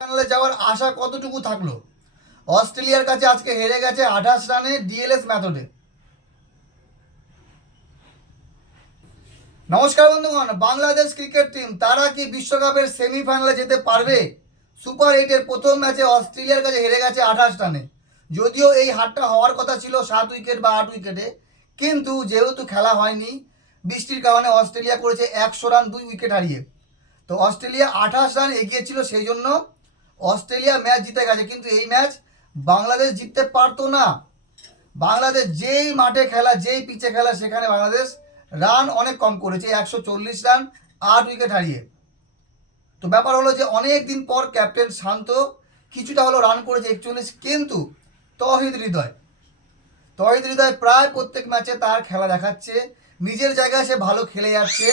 ফাইনালে যাওয়ার আশা কতটুকু থাকল? অস্ট্রেলিয়ার কাছে আজকে হেরে গেছে আঠাশ রানে ডিএলএস ম্যাথডে নমস্কার বন্ধুগণ, বাংলাদেশ ক্রিকেট টিম তারা কি বিশ্বকাপের সেমিফাইনালে যেতে পারবে? সুপার এইটের প্রথম ম্যাচে অস্ট্রেলিয়ার কাছে হেরে গেছে আঠাশ রানে। যদিও এই হারটা হওয়ার কথা ছিল সাত উইকেট বা আট উইকেটে কিন্তু যেহেতু খেলা হয়নি, বৃষ্টির কারণে অস্ট্রেলিয়া করেছে একশো রান, দুই উইকেট হারিয়ে। তো অস্ট্রেলিয়া আঠাশ রান এগিয়েছিল সেই জন্য অস্ট্রেলিয়া ম্যাচ জিতে গেছে, কিন্তু এই ম্যাচ বাংলাদেশ জিততে পারতো না। বাংলাদেশ যেই মাঠে খেলা, যেই পিচে খেলা, সেখানে বাংলাদেশ রান অনেক কম করেছে, একশো চল্লিশ রান আট উইকেট হারিয়ে। তো ব্যাপার হলো যে অনেক দিন পর ক্যাপ্টেন শান্ত, কিছুটা হলো রান করেছে একচল্লিশ, কিন্তু তহিদ হৃদয় তহিদ হৃদয় প্রায় প্রত্যেক ম্যাচে তার খেলা দেখাচ্ছে। নিজের জায়গায় সে ভালো খেলে যাচ্ছে।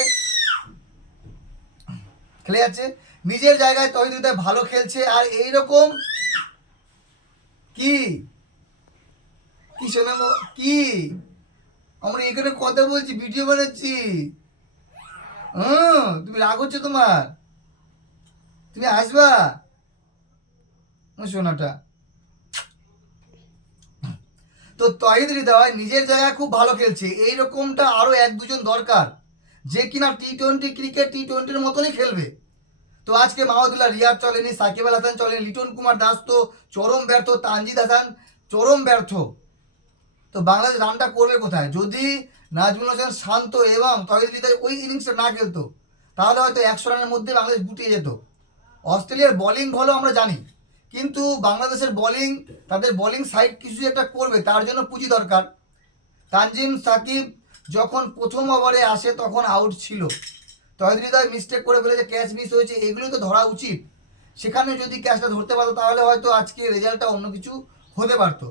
খেলে যাচ্ছে, নিজের জায়গায় তহিদ হৃদয় ভালো খেলছে, আর এই রকম কি? কি শোনা বাবা? কি? আমরা এখানে কথা বলছি ভিডিও বানাচ্ছি। হুম, তুমি রাগ হচ্ছে তোমার। তুমি আসবা? শোনাটা তো তহিদ হৃদয় নিজের জায়গায় খুব ভালো খেলছে এই রকমটা আরও এক দুজন দরকার, যে কিনা টি টোয়েন্টি ক্রিকেট টি টোয়েন্টির মতনই খেলবে। তো আজকে মাহমুদুল্লাহ রিয়াদ চলেনি, সাকিব আল হাসান চলেনি, লিটন কুমার দাস তো চরম ব্যর্থ, তানজিদ হাসান চরম ব্যর্থ। তো বাংলাদেশ রানটা করবে কোথায়? যদি নাজমুল হোসেন শান্ত এবং তহিদ হৃদয় ওই ইনিংসটা না খেলতো, তাহলে হয়তো একশো রানের মধ্যে বাংলাদেশ গুটিয়ে যেত। অস্ট্রেলিয়ার বোলিং ভালো আমরা জানি, কিন্তু বাংলাদেশের বোলিং তাদের বোলিং সাইড কিছু একটা করবে, তার জন্য পুঁজি দরকার। তানজিম সাকিব যখন প্রথম ওভারে আসে, তখন আউট ছিল। তহিদ হৃদয় মিস্টেক করে ফেলেছে ক্যাচ মিস হয়েছে এগুলো তো ধরা উচিত। সেখানে যদি ক্যাচটা ধরতে পারতো, তাহলে হয়তো আজকে রেজাল্টটা অন্য কিছু হতে পারতো।